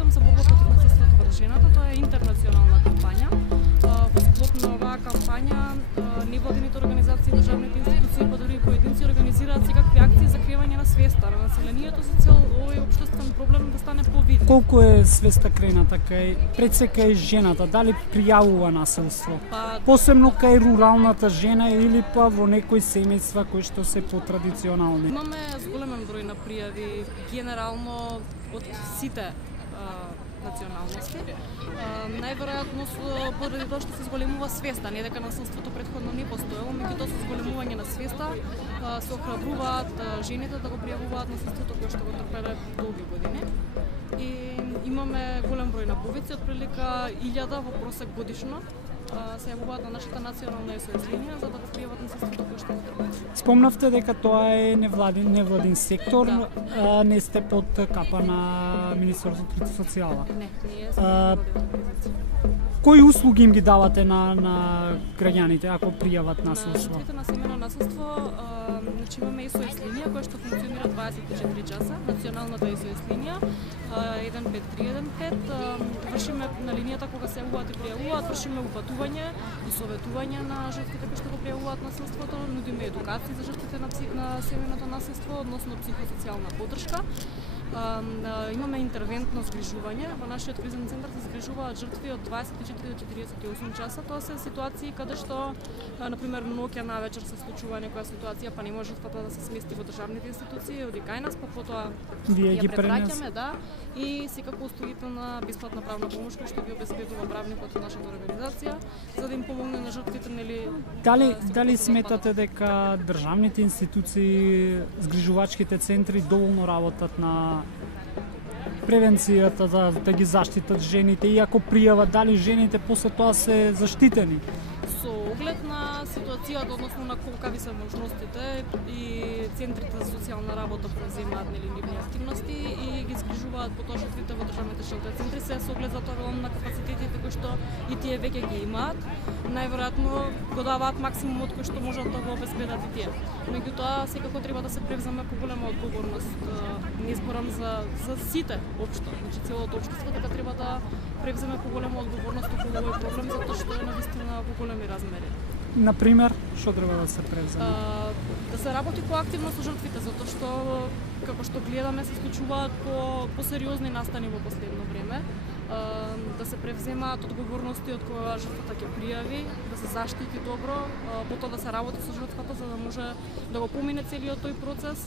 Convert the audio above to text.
активизам за борба против насилството врз жената. Тоа е интернационална кампања. Во склоп на оваа кампања невладините организации, државните институции, па дури и поединци организираат секакви акции за креирање на свеста на населението за цел овој општествен проблем да стане повиден. Колку е свеста крената пред се кај жената, дали пријавува насилство? Посебно кај руралната жена или па во некои семејства кои што се потрадиционални? Имаме зголемен број на пријави, генерално од сите националности. Најверојатно поради тоа што се зголемува свеста, не дека насилството претходно не постоело, меѓутоа со зголемување на свеста се охрабруваат жените да го пријавуваат насилството кое што го трпеле долги години. И имаме голем број на повици, отприлика 1000 во просек годишно се јавуваат на нашата национална SOS линија за да го пријават насилството кое што го трпеле. Спомнавте дека тоа е невладин сектор, да. Не сте под капа на Министерството за социјала. Не, ние сме невладина организација. Кои услуги им ги давате на граѓаните ако пријават насилство? На жртвите на семејно насилство, значи имаме SOS линија која што функционира 24 часа, националната SOS линија 153315. Вршиме на линијата кога се јавуваат и пријавуваат, вршиме упатување и советување на жртвите кои што го пријавуваат насилството, нудиме едукации за жртвите на семејното насилство, односно психосоцијална поддршка. Имаме интервентно згрижување. Во нашиот кризен центар се згрижуваат жртви од 24 до 48 часа. Тоа се ситуации каде што, например, ноќе на вечер се случува некоја ситуација, па не може жртвата да се смести во државните институции, оди кај нас, па потоа ја препраќаме, да, и секако услугите на бесплатна правна помош која што ги обезбедува правникот од нашата организација, за да им помогне на жртвите, нели. Дали сметате дека државните институции, згрижувачките центри доволно работат на превенцијата да ги заштитат жените и ако пријават, дали жените после тоа се заштитени? Со оглед на ситуацијата, односно на колкави се можностите, и центрите за социјална работа преземаат нивни активности и ги згрижуваат по тоа жртвите во државните шелтер центри, се со оглед за тоа на капацитетите кои што и тие веќе ги имаат. Најверојатно го даваат максимумот кој што можат да го обезбедат и тие. Меѓутоа секако треба да се превземе поголема одговорност. Не зборам за сите општо, значи целото општество дека треба да превземе поголема одговорност околу овој проблем затоа што е навистина во големи размери. Например, што треба да се превземе? Да се работи поактивно со жртвите, затоа што како што гледаме се случуваат посериозни настани во последно време. Да се превземаат одговорности од кога жртвата ќе пријави, да се заштити добро, потоа да се работи со жртвата за да може да го помине целиот тој процес.